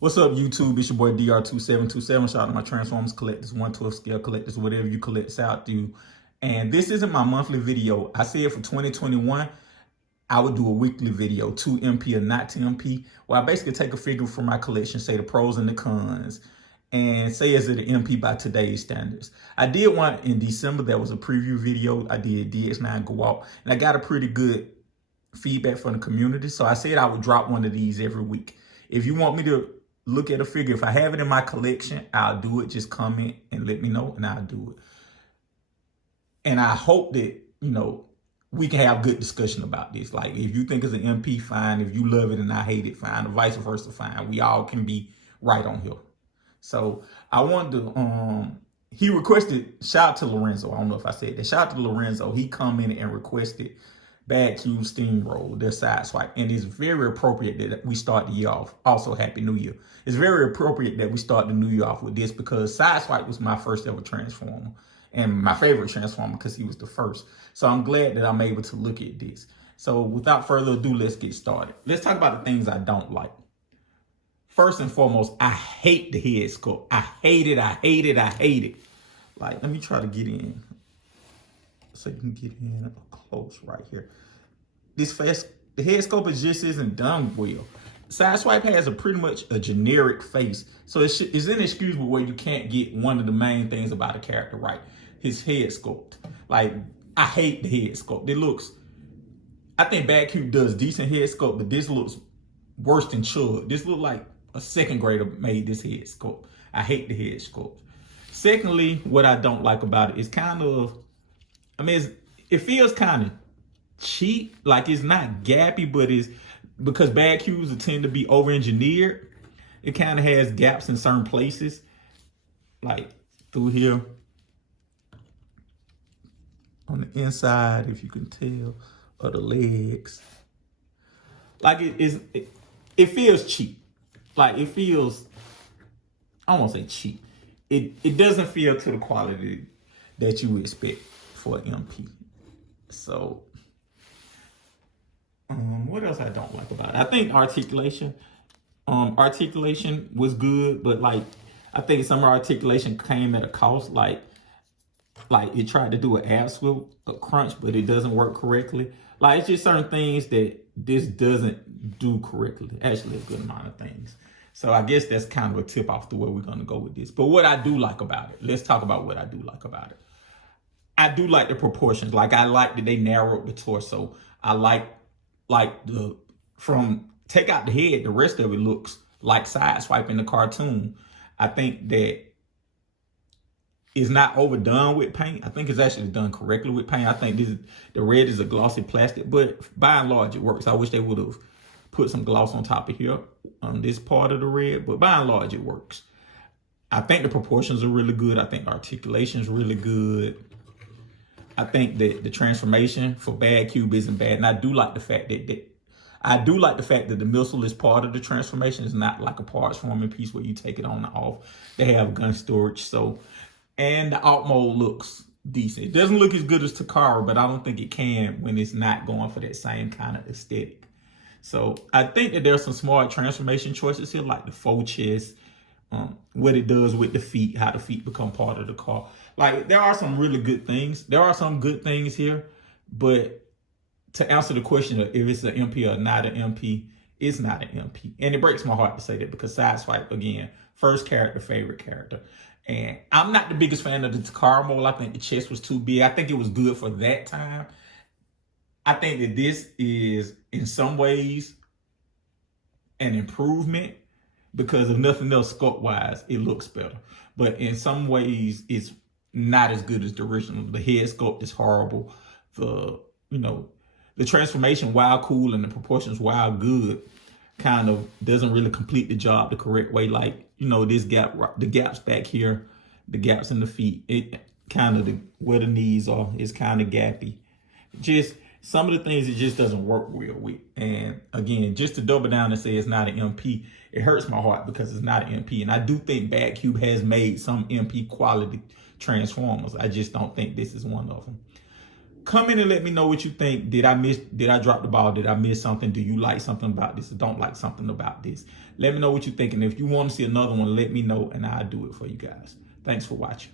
What's up, YouTube? It's your boy DR2727. Shout out to my Transformers collectors, 1/12 scale collectors, whatever you collect out to. And this isn't my monthly video. I said for 2021, I would do a weekly video, 2 MP or not to MP, where I basically take a figure from my collection, say the pros and the cons, and say is it an MP by today's standards. I did one in December that was a preview video. I did DX9 go out, and I got a pretty good feedback from the community. So I said I would drop one of these every week. If you want me to look at a figure, if I have it in my collection, I'll do it. Just comment and let me know, and I'll do it. And I hope that, we can have good discussion about this. Like, if you think it's an MP, fine. If you love it and I hate it, fine. Or vice versa, fine. We all can be right on here. So I wanted to, he requested, shout out to Lorenzo. I don't know if I said that. Shout out to Lorenzo. He commented and requested badcube Steamroll, their Sideswipe. And it's very appropriate that we start the year off. Also, Happy New Year. It's very appropriate that we start the new year off with this because Sideswipe was my first ever Transformer. And my favorite Transformer because he was the first. So I'm glad that I'm able to look at this. So without further ado, let's get started. Let's talk about the things I don't like. First and foremost, I hate the head sculpt. I hate it, I hate it, I hate it. Like, let me try to get in so you can get in close right here. The head sculpt just isn't done well. Sideswipe has a pretty much a generic face. So it's inexcusable where you can't get one of the main things about a character right. His head sculpt. Like, I hate the head sculpt. It looks, I think badcube does decent head sculpt, but this looks worse than Chug. This looks like a second grader made this head sculpt. I hate the head sculpt. Secondly, what I don't like about it is kind of, it feels kind of cheap. Like, it's not gappy, but it's, because badcubes tend to be over-engineered, it kind of has gaps in certain places. Like through here. On the inside, if you can tell, of the legs. Like it feels cheap. Like it feels, I don't want to say cheap. It doesn't feel to the quality that you would expect for an MP. So, what else I don't like about it? I think articulation was good, but like, I think some articulation came at a cost. Like it tried to do an ab swivel, a crunch, but it doesn't work correctly. Like, it's just certain things that this doesn't do correctly. Actually, a good amount of things. So I guess that's kind of a tip off to where we're going to go with this. But what I do like about it, let's talk about what I do like about it. I do like the proportions. Like, I like that they narrowed the torso. I like take out the head, the rest of it looks like Sideswipe in the cartoon. I think that it's not overdone with paint. I think it's actually done correctly with paint. I think the red is a glossy plastic, but by and large it works. I wish they would have put some gloss on top of here on this part of the red, but by and large it works. I think the proportions are really good. I think the articulation is really good. I think that the transformation for badcube isn't bad, and I do like the fact that the missile is part of the transformation. It's not like a parts forming piece where you take it on and off. They have gun storage, so, and the alt mode looks decent. It doesn't look as good as Takara, but I don't think it can when it's not going for that same kind of aesthetic. So I think that there's some smart transformation choices here, like the faux chest, what it does with the feet, how the feet become part of the car. Like, there are some really good things. There are some good things here, but to answer the question of if it's an MP or not an MP, it's not an MP. And it breaks my heart to say that because Sideswipe, again, first character, favorite character. And I'm not the biggest fan of the Takara mold. I think the chest was too big. I think it was good for that time. I think that this is, in some ways, an improvement because if nothing else, sculpt-wise, it looks better. But in some ways, it's not as good as the original. The head sculpt is horrible. The transformation, while cool, and the proportions, while good, kind of doesn't really complete the job the correct way. Like, this gap, the gaps back here, the gaps in the feet, it kind of, where the knees are, is kind of gappy. Just some of the things it just doesn't work well with. And again, just to double down and say it's not an MP, it hurts my heart because it's not an MP. And I do think badcube has made some MP quality Transformers. I just don't think this is one of them. Comment and let me know what you think. Did I drop the ball? Did I miss something? Do you like something about this or don't like something about this? Let me know what you think. And if you want to see another one, let me know and I'll do it for you guys. Thanks for watching.